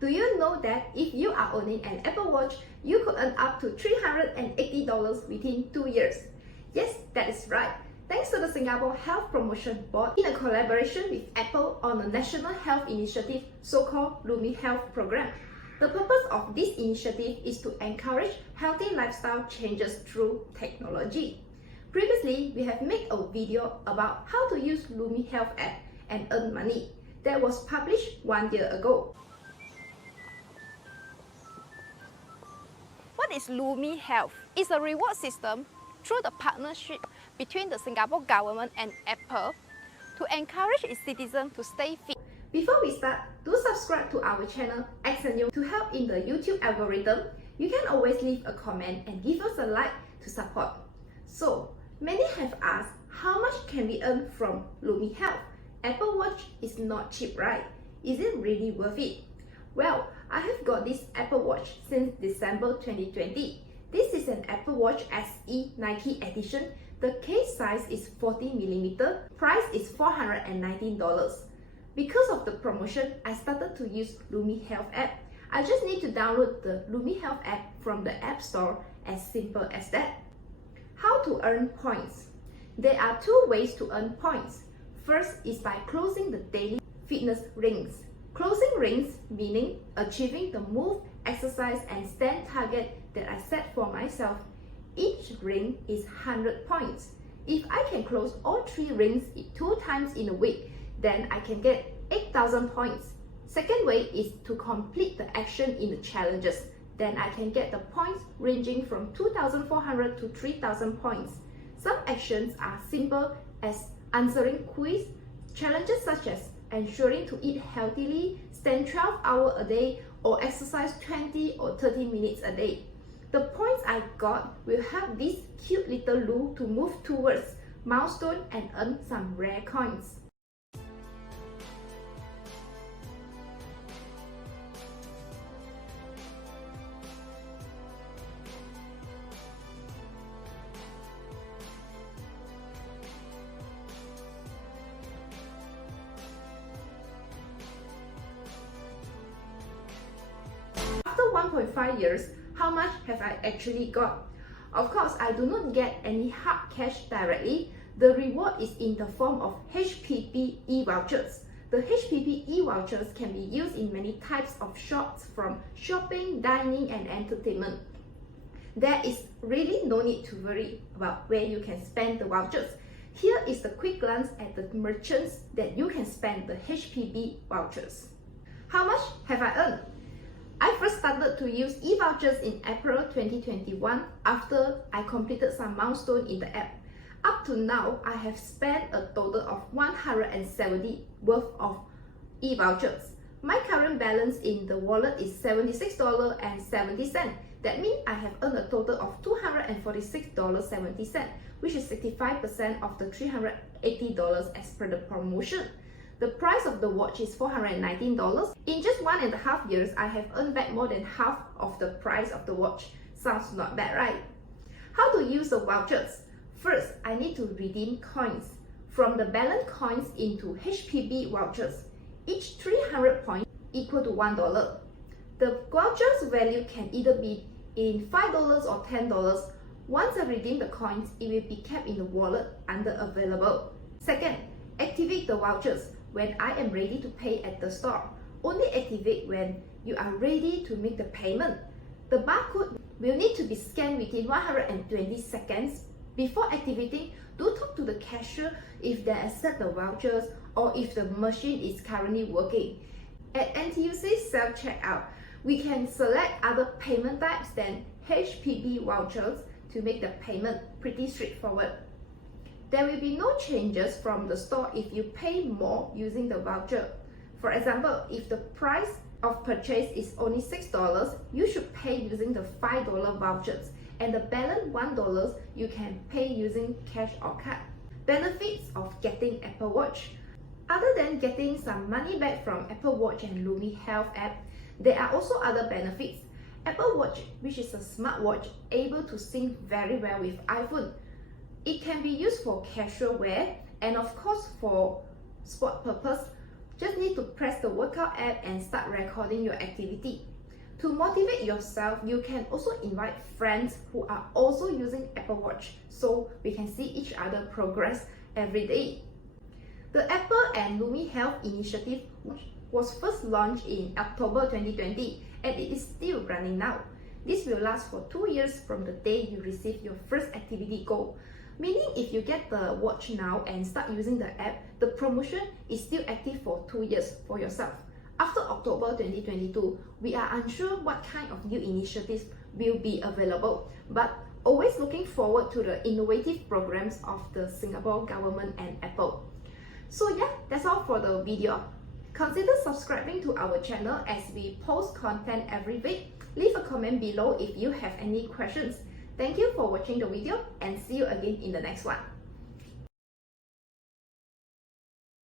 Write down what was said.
Do you know that if you are owning an Apple Watch, you could earn up to $380 within 2 years? Yes, that is right. Thanks to the Singapore Health Promotion Board in a collaboration with Apple on a National Health Initiative so-called LumiHealth program. The purpose of this initiative is to encourage healthy lifestyle changes through technology. Previously, we have made a video about how to use LumiHealth app and earn money. That was published 1 year ago. What is LumiHealth? It's a reward system through the partnership between the Singapore government and Apple to encourage its citizens to stay fit. Before we start, do subscribe to our channel XNU to help in the YouTube algorithm. You can always leave a comment and give us a like to support. So, many have asked how much can we earn from LumiHealth? Apple Watch is not cheap, right? Is it really worth it? Well, I have got this Apple Watch since December 2020. This is an Apple Watch SE Nike edition. The case size is 40mm, price is $419. Because of the promotion, I started to use LumiHealth app. I just need to download the LumiHealth app from the App Store, as simple as that. How to earn points? There are two ways to earn points. First is by closing the daily fitness rings. Closing rings meaning achieving the move, exercise and stand target that I set for myself. Each ring is 100 points. If I can close all 3 rings 2 times in a week, then I can get 8,000 points. Second way is to complete the action in the challenges. Then I can get the points ranging from 2,400 to 3,000 points. Some actions are simple as answering quiz, challenges such as ensuring to eat healthily, stand 12 hours a day, or exercise 20 or 30 minutes a day. The points I got will help this cute little Lu to move towards milestone and earn some rare coins. After 1.5 years, how much have I actually got? Of course, I do not get any hard cash directly. The reward is in the form of HPP e-vouchers. The HPP e-vouchers can be used in many types of shops from shopping, dining and entertainment. There is really no need to worry about where you can spend the vouchers. Here is a quick glance at the merchants that you can spend the HPP vouchers. How much have I earned? I first started to use e-vouchers in April 2021 after I completed some milestone in the app. Up to now, I have spent a total of 170 worth of e-vouchers. My current balance in the wallet is $76.70. That means I have earned a total of $246.70, which is 65% of the $380 as per the promotion. The price of the watch is $419. In just 1.5 years, I have earned back more than half of the price of the watch. Sounds not bad, right? How to use the vouchers? First, I need to redeem coins from the balance coins into HPB vouchers. Each 300 points equal to $1. The voucher's value can either be in $5 or $10. Once I redeem the coins, it will be kept in the wallet under available. Second, activate the vouchers when I am ready to pay at the store. Only activate when you are ready to make the payment. The barcode will need to be scanned within 120 seconds. Before activating, do talk to the cashier if they accept the vouchers or if the machine is currently working. At NTUC self-checkout, we can select other payment types than HPB vouchers to make the payment pretty straightforward. There will be no changes from the store if you pay more using the voucher. For example, if the price of purchase is only $6, you should pay using the $5 vouchers, and the balance $1 you can pay using cash or card. Benefits of getting Apple Watch. Other than getting some money back from Apple Watch and LumiHealth app, there are also other benefits. Apple Watch, which is a smartwatch able to sync very well with iPhone. It can be used for casual wear and of course for sport purpose. Just need to press the workout app and start recording your activity. To motivate yourself, you can also invite friends who are also using Apple Watch so we can see each other progress every day. The Apple and Lumiheath Initiative was first launched in October 2020 and it is still running now. This will last for 2 years from the day you receive your first activity goal. Meaning if you get the watch now and start using the app, the promotion is still active for 2 years for yourself. After October 2022, we are unsure what kind of new initiatives will be available, but always looking forward to the innovative programs of the Singapore government and Apple. So yeah, that's all for the video. Consider subscribing to our channel as we post content every week. Leave a comment below if you have any questions. Thank you for watching the video and see you again in the next one.